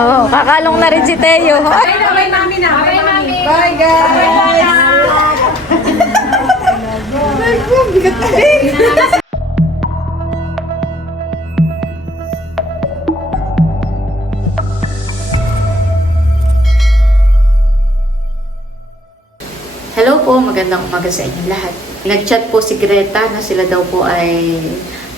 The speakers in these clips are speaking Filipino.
Oh, kakalong na rin si Teo. Bye, mami na. Bye, mami. Bye, guys! Bigat na rin! Hello po, magandang umaga sa inyo lahat. Nag-chat po si Greta na sila daw po ay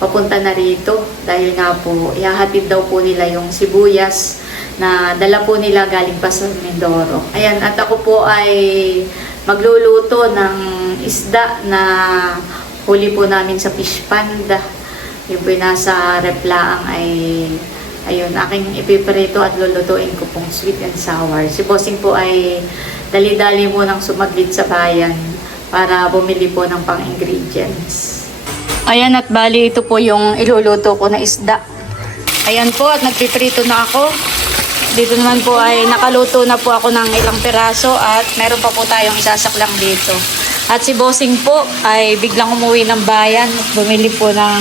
papunta na rito dahil nga po ihahatid daw po nila yung sibuyas na dala po nila galing pa sa Mindoro. Ayan, at ako po ay magluluto ng isda na huli po namin sa fish panda. Yung po nasa replaang ay ayun, aking ipiprito at lulutuin ko pong sweet and sour. Si Bossing po ay dali-dali mo nang sumaglit sa bayan para bumili po ng pang-ingredients. Ayan, at bali ito po yung iluluto ko na isda. Ayan po, at nagpiprito na ako. Dito naman po ay nakaluto na po ako ng ilang piraso at meron pa po tayong isasaklang dito. At si Bossing po ay biglang umuwi ng bayan. Bumili po ng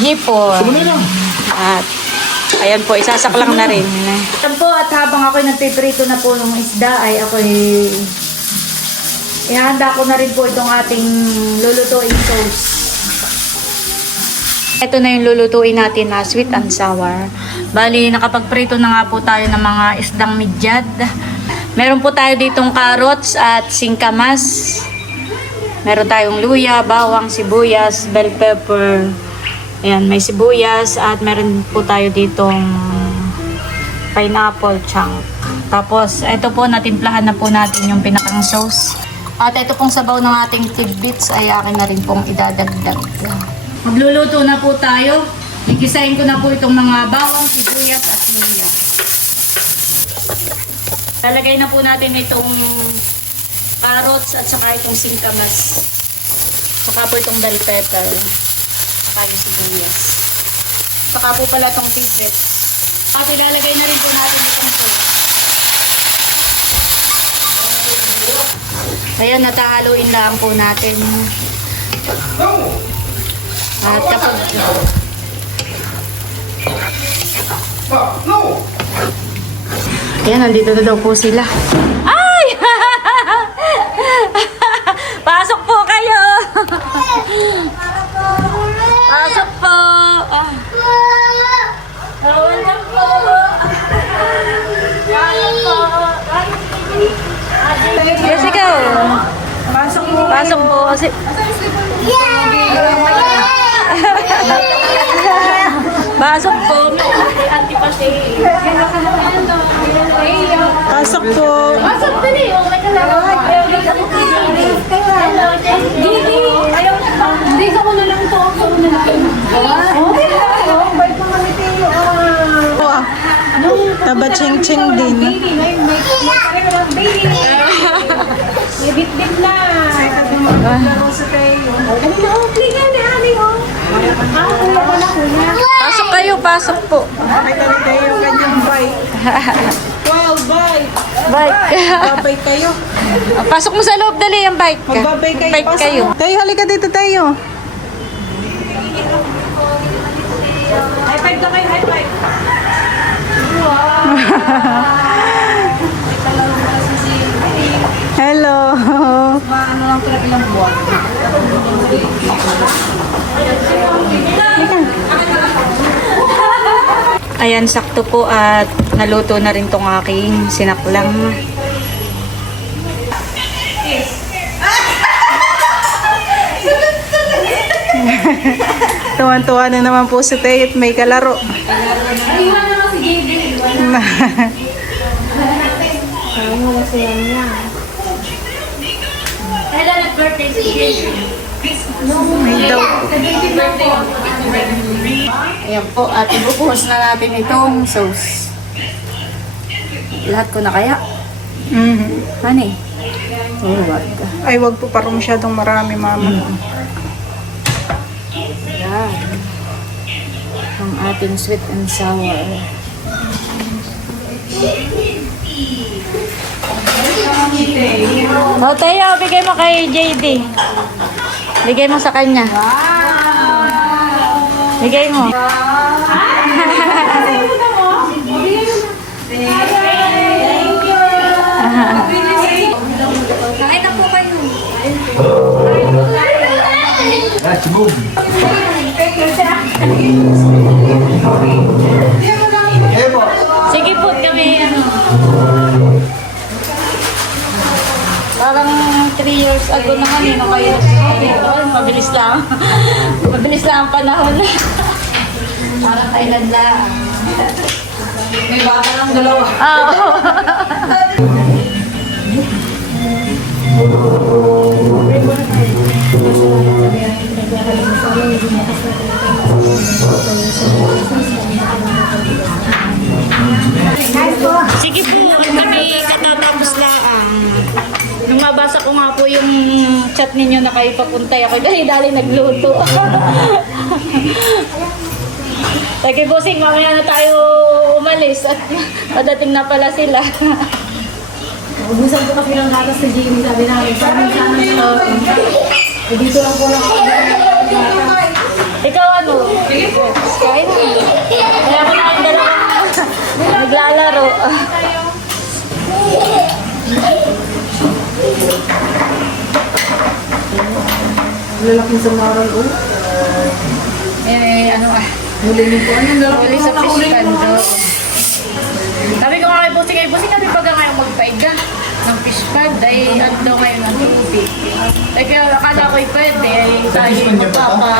hipon. At ayan po, isasaklang na rin. Ayan po, at habang ako'y nagpiprito na po ng isda, ay ako'y ihanda ko na rin po itong ating lulutuin sauce. Ito na yung lulutuin natin na sweet and sour. Bali, nakapagprito na nga po tayo ng mga isdang midyad. Meron po tayo ditong carrots at singkamas. Meron tayong luya, bawang, sibuyas, bell pepper. Ayan, may sibuyas at meron po tayo ditong pineapple chunk. Tapos, ito po, natimplahan na po natin yung pinakang sauce. At ito pong sabaw ng ating tidbits ay akin na rin pong idadagdag. Magluluto na po tayo. Igisahin ko na po itong mga bawang, sibuyas at luya. Talagay na po natin itong carrots at saka itong singkamas. Saka po itong bell pepper. Saka yung sibuyas. Saka po pala itong tidbits. At ilalagay na rin po natin itong sauce. Ayan, natahaluin lang po natin. At kapag... Ayan, nandito na daw po sila. Ay! Pasok po kayo! Pasok po! Welcome po! Welcome po! Yes, ikaw! Pasok mo! Pasok po kasi... Pasok po! Pasok po! Pasok dali. Okay ka lang. Hello, Gigi. Hindi, sa ko na lang to. Sa ko na lang. Okay na. Bait mo kami tayo. Taba ching-ching din. Baby, may bit-bit na. Laro sa tayo. Dali na, play ka na, Ali, oh. Kuya ko na, kuya. Pasok kayo, pasok po. Nakita ni Tayo kanyang bike. Wow, bike! Bike. Babay kayo. Pasok mo sa loob, dali yung bike. Magbabay kayo. Bike Pasok kayo. mo. Tayo, halika dito tayo. High five ka kayo, high five. Hello! Ano lang ko na ilang buwan. Ayan, sakto po at naluto na rin tong aking sinaklang. Tuwan-tuwa na naman po si Tayo at may kalaro. Iwan na lang si Gigi. Kailan nag-birthday si Gigi? May daw. Ayan po, at ibubuhos na natin itong sauce. Lahat ko na kaya? Honey? Oh, wag. Ay, wag po parang masyadong marami, mama. Yan. Ang ating sweet and sour. O, Tayo, bigay mo kay JD. Bigay mo sa kanya. Bigay mo. Boom. Eh po. Sige po kami, ano. Parang 3 years ago na kami, no kayo. Mabilis lang. Mabilis lang ang panahon. Parang Thailand lang. May bata ng dalawa. Oo. Sige po, kami katatapos lang. Nung mabasa ko nga po yung chat ninyo na kayo papuntay ako, dali nagluto. Sige po, Sing, mamaya na tayo umalis at padating na pala sila. Ubusan ko kasi ng gatas sa Jimmy, sabi namin. Sabi sana dito lang po lang ako. Ikaw ano? Sige po. Kain mo. Kaya ko na yung dalawang naglalaro. Lalaking sa maral ko. Ano ah. Huli niyo po. Anong lalaki Huli sa po fish huli pan mo? daw. Sabi ko nga kay Busing, kami pag ngayon magpaiga ng fish pan, dahil ano daw ngayon ang tubig. Kaya akala ko'y pwede, ay tayo magpapa...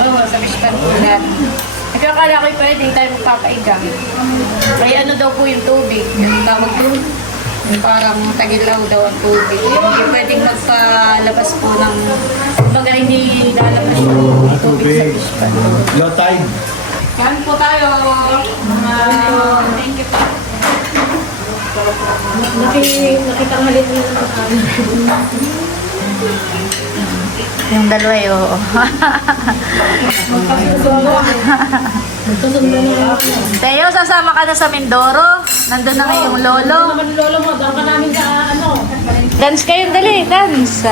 Oo, sa fish pan ulan. Kaya akala ko'y pwede, tayo magpapaiga. Kaya ano daw po yung tubig, yung tawag doon. Parang tagilaw daw ang tubig. Hindi pwedeng magpalabas po ng... Baga hindi lalabas yung tubig sa fish pan. Low tide. Yan po tayo. Thank you po. Nakita nga dito na Yung dalawa yun. Teo, sasama ka na sa Mindoro. Nandun na ngayong lolo. naman lolo mo, doon ka namin sa ano. Dance kayo, dali. Dance.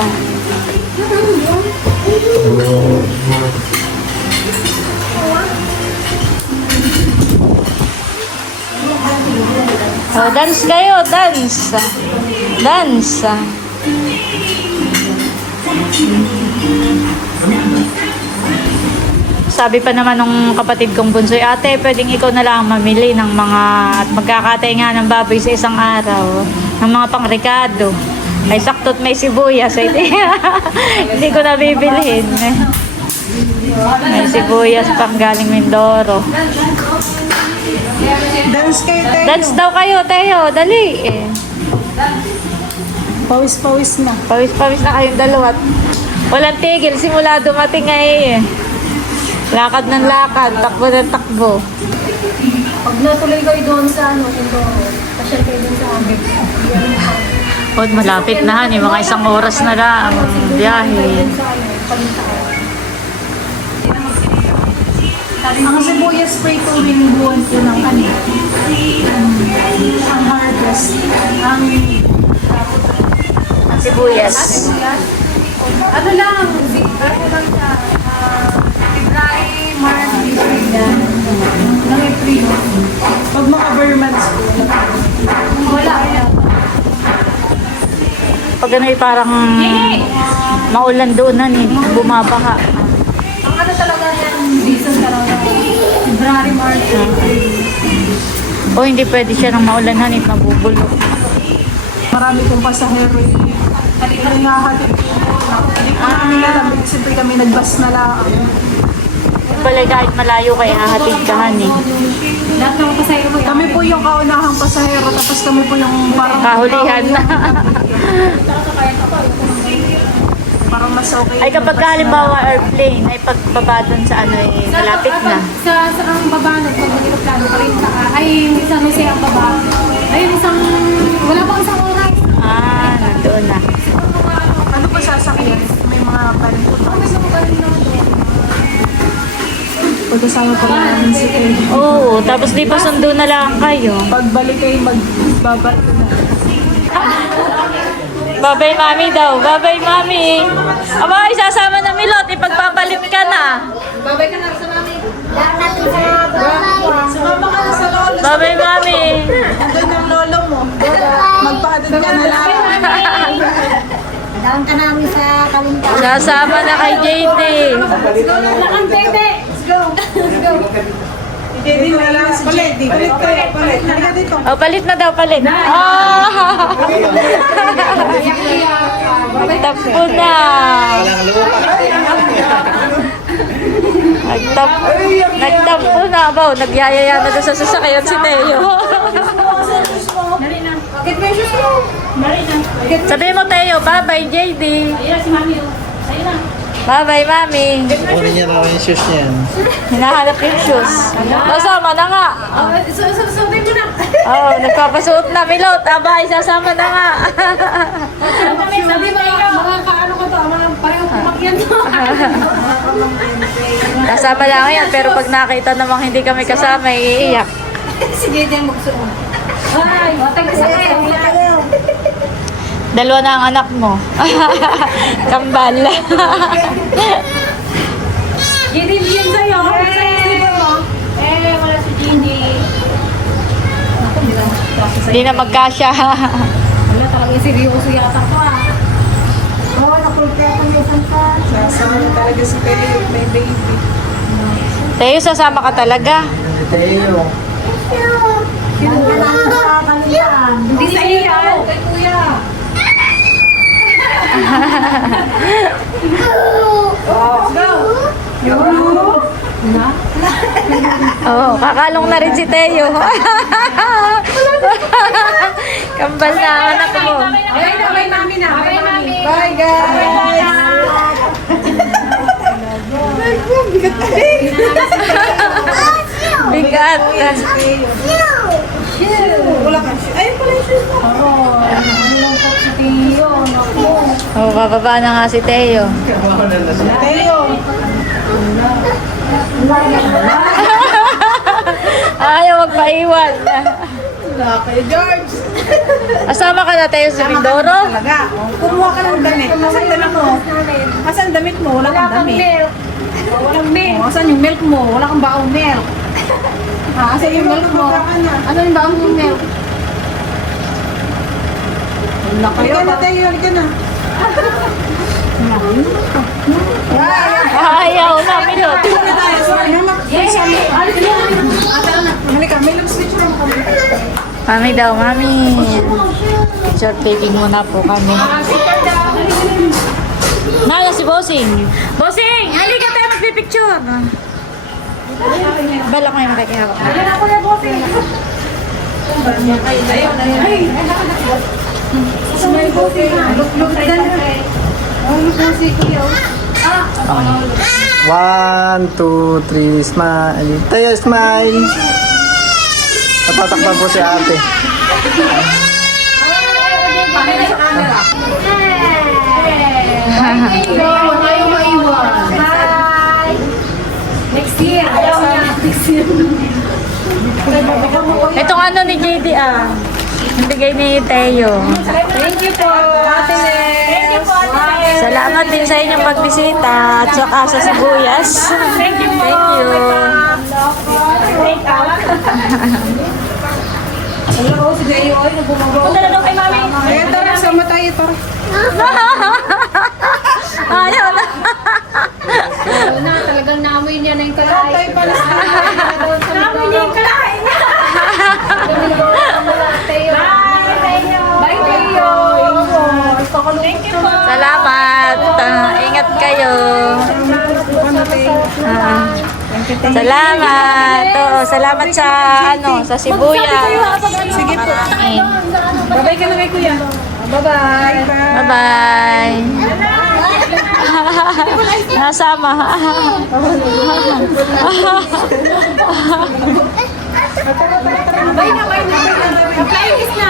Oh, dance kayo, dance. Dance. Sabi pa naman nung kapatid kong bunsoy, ate, pwedeng ikaw na lang mamili ng mga, at magkakatay nga ng baboy sa isang araw, ng mga pangrekado. Ay, saktot may sibuyas. Hindi ko na bibilhin. May sibuyas pang galing Mindoro. Dance kayo tayo. Dance daw kayo, Teo. Dali. Pawis-pawis na. Pawis-pawis na kayong dalawa. Walang tigil. Simula dumating ay lakad ng lakad. Takbo ng takbo. Pag natuloy kayo doon sa ano, kung pasyal kayo doon sa amin. O, malapit na han. Mga 1 oras na lang ang biyahe. Ang sibuyas po ito binubuhan po ng kanila. Ang harvest. Ang Sibuyas. ano lang, ano lang siya, February, March, April, ng April. Pag mga Burmans po, wala. Pag ano parang maulan doon na ni. Bumabaha. Ang ano talaga yan, season talaga, February, March, April. O hindi pwede siya ng maulan hanit. Mabubulok. Marami pong pasahero. Halika rin nahatid po. Hindi po namin alam. Siyempre kami nagbas na lang. Yung pala kahit malayo kay hahatid ka han eh. Lahat ng pasayro mo Kami po yung kaunahang pasahero. Tapos kami po yung parang Kahulihan na. parang mas okay. Ay kapag halimbawa airplane ay pagbaba dun sa ano eh, malapit na. Sa ang baba, pag mag-aeroplano pa rin ka, ay isang Jose ang baba. Ayun, wala pang 1 oras. Ah, nandoon na. Ano po sasakyan? May mga parin po. May sa mga rin naman doon. Pagkasama pa rin namin si Ted. Oo, tapos di ba sundo na lang kayo? Pagbalik kayo, magbabat na. Babay mami daw, babay mami. Aba, isasama na Milot, ipagpapalit ka na. Babay ka na sa mami. Sumama ka na sa lolo. Babay mami. Andun yung lolo mo. Magpahatid ka na lang. Daan ka namin sa Kalinta. Sasama na kay JD. Lakang tete. Let's go. Let's go. Hindi na lang si JD. Palit kayo, palit. Halika dito. Oh, palit na daw, palit. Ah! Nagtapo na. Nagtapo na. Baw, nagyayaya na doon sa sasakyan si Teo. Dali na. Get my shoes mo. Dali na. Sabi mo, Teo, bye-bye, JD. Ayun si Mami. Ayun na. Bye-bye, Mami. Kunin niya na yung shoes niyan. Hinahanap yung shoes. Sasama na nga. Sabi mo na. Oo, nagpapasuot na. Milot, abay, sasama na nga. Sabi mo, mga kaano ko to, mga parehong pumakyan to. Kasama lang yan, pero pag nakita namang hindi kami kasama, iiyak. Sige, diyan magsuot. Ay, matag sa kayo. Dalawa na ang anak mo. Kambal. Gini, diyan sa'yo. Sa'yo mo. Wala si Gini. Ako, hindi lang klase sa'yo. Hindi na magkasya. Wala, talagang seryoso yata ko ah. Oo, nakulpya ko may santa. Sasama na talaga si Teo, may baby. Teo, sasama ka talaga. Teo. Hindi sa iyo. Kay kuya. Oo, kakalong na rin si Teo. Kambal na ang anak mo. Okay na, bye mami na. Bye mami. Bye, guys! Bigat. Wala kang shoes. Ayun pala yung shoes mo. Oh, bababa na nga si Teo. Teo! Ayaw magpaiwan. Wala kayo, George! Asama ka na Teo sa Mindoro? Talaga. Kumuha ka ng damit. Asan damit mo? Asan damit mo? Wala kang damit. Walang milk. Asan yung milk mo? Wala kang baong milk. Asan yung milk mo? Ano yung baong yung milk? Wala kayo. Halika na tayo. Halika na. Ayaw na, Milot. Yes. Halika. May looks picture mo kami. Mami daw, mami. Picture taking muna po kami. Nala si Bossing. Bossing, halika tayo magpipicture. Balak mo yung makikihawak. Ayun ako na bote. May bote. Lukluk ka na. Ang lukluk si kuya. 1, 2, 3, smile. Teo, smile. Natatakpan po si ate. Tayo maiwan. Bye. Next year. Next year. Itong ano ni JD yung bigay ni Teo. Thank you po, Ate Nel. Thank you po, Ate Nel. Salamat din sa inyong pagbisita at saka sa sibuyas. Thank you po. Thank you. Thank you. Hello, si Dayo. Ay, nagbumabaw. Punta na daw kay Mami. Kaya tara, sama tayo. Tara. Ayaw na. Wala na, talagang naamoy niya na yung kalahay. Naamoy niya yung kalahay niya. Bye, Tayo. Bye, Tayo. Thank you po. Salamat. Ingat kayo. Salamat. Oo, salamat sa sa sibuyas. Sige po. Marami. Babay ka na kay kuya. Bye-bye. Bye-bye. Nasama. Bye na, bye na. Flying kiss na.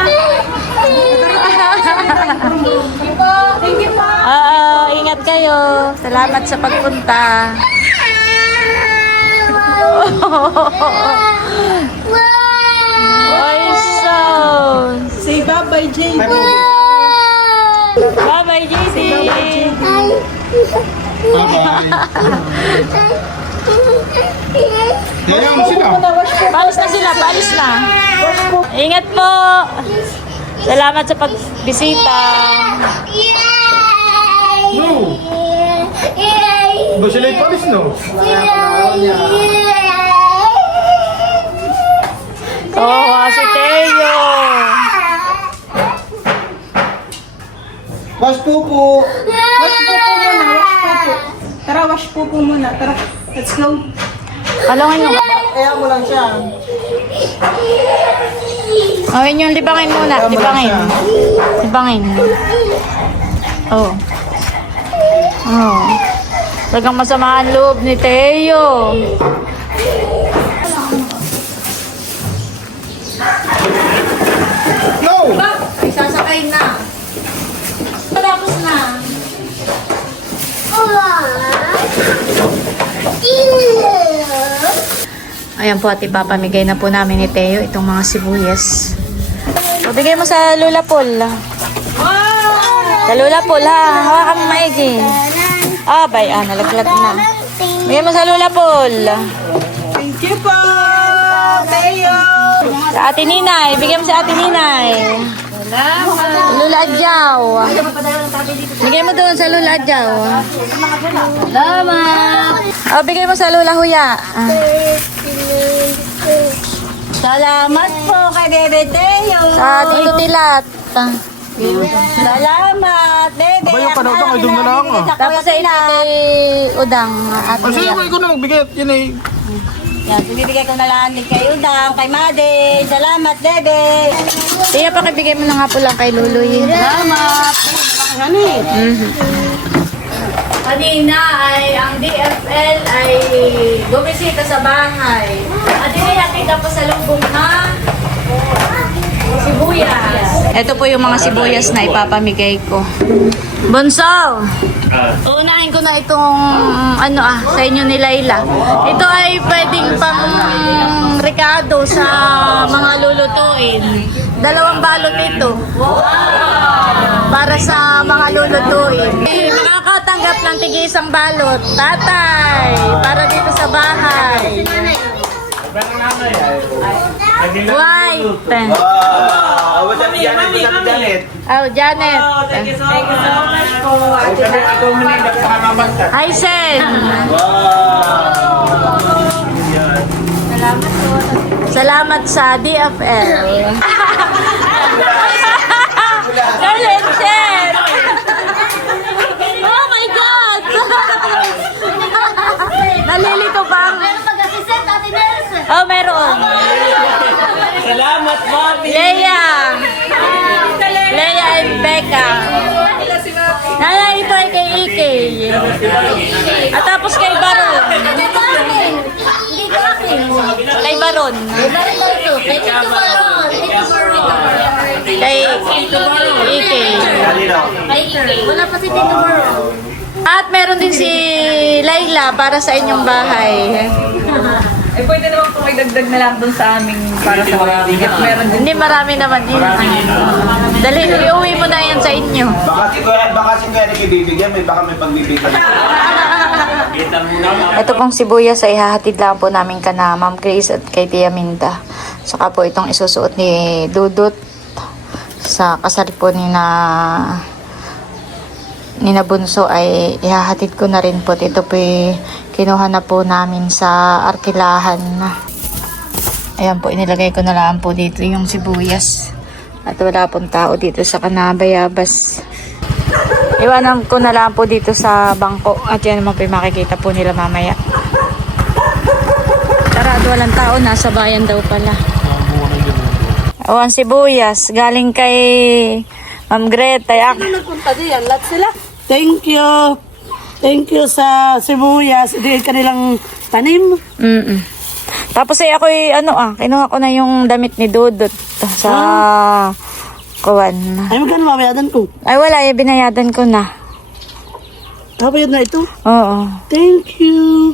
Thank you po. Thank you po. Ingat kayo. Salamat sa pagpunta. Voice sound. Say bye-bye, JD. Bye-bye, JD. Teo, sino? Paalis na sila, paalis na. Ingat po. Salamat sa pagbisita. No. Ba sila ipalis, no? Oo, si Teo. Mas pupo! Wash po muna, wash po. Tara, wash po muna. Tara, let's go. Kalungin mo. Kaya mo lang siya. Oh, yun yung libangin muna. Libangin. Libangin. Oh. Oh. Talagang masama ang loob ni Teo. No! Ay, sasakay na. Tapos na. Ayan po at ipapamigay na po namin ni Teo itong mga sibuyas. O, bigay mo sa Lola Paul. Sa Lola Paul ha. Hawakan mo maigi. Abay, nalaglag na. Bigay mo sa Lola Paul. Thank you po, Teo. Sa Ate Ninay. Bigay mo sa Ate Ninay. Lola Adjaw. Bigay mo doon sa Lola Adjaw. Salamat. O, bigay mo sa Lola Huya. Salamat po kay Bebe Teo. Sa Tito Tilat. Salamat, Bebe. Ba yung panutang ay doon na lang, ah. Tapos sa Ate Udang. Ate Kasi Huya. ikaw na magbigay at yun ay... Yan, binibigay ko na lang din kay Udang, kay Made. Salamat, Bebe. Tiya, pakibigay mo na nga po lang kay Luloy. Salamat. Hani. Kanina ay ang DFL ay bumisita sa bahay. At inihatid na po sa lubong na sibuyas. Ito po yung mga sibuyas na ipapamigay ko. Bonso! Uunahin ko na itong sa inyo ni Layla. Ito ay pwedeng pang rekado sa mga lulutuin. 2 balot ito. Para sa mga lulutuin. Makakatanggap ng tig-isang balot. Tatay! Para dito sa bahay. White. Oh, Janet. Thank you so much po. Hi, Sen. Salamat sa DFL. Galing, Sen. Oh my God. Nalilito ba? Oh, meron. Salamat, Mami. Leia and Becca. Nana, ito ay kay Ike. At tapos kay Baron. Kay Baron. Kay Ike. Wala pa si Tito Baron. At meron din si Layla para sa inyong bahay. Eh, pwede naman po may dagdag na lang dun sa aming para sa mga bigat. Meron din. Hindi, marami naman yun. Dali, iuwi mo na yan sa inyo. Baka si Kuya Ricky bibigyan, baka may pagbibigyan. Ito pong sibuyas ay hahatid lang po namin kana Ma'am Grace at kay Tia Minda. Saka po itong isusuot ni Dudut sa kasal po ni na Bunso ay ihahatid ko na rin po. Ito po kinuha na po namin sa Arkilahan. Ayan po, inilagay ko na lang po dito yung sibuyas. At wala pong tao dito sa Kanabayabas. Iwanan ko na lang po dito sa bangko. At yan naman po yung makikita po nila mamaya. Tara, at walang tao. Nasa bayan daw pala. O, ang sibuyas. Galing kay Ma'am Greta. Nagpunta diyan, lahat sila. Thank you. Thank you sa sibuyas. Hindi kanilang tanim. Tapos ay ako'y kinuha ko na yung damit ni Dudut sa kuwan. Ay, magkano mabayadan ko? Ay wala, binayadan ko na. Kabayad na ito? Oo. Thank you.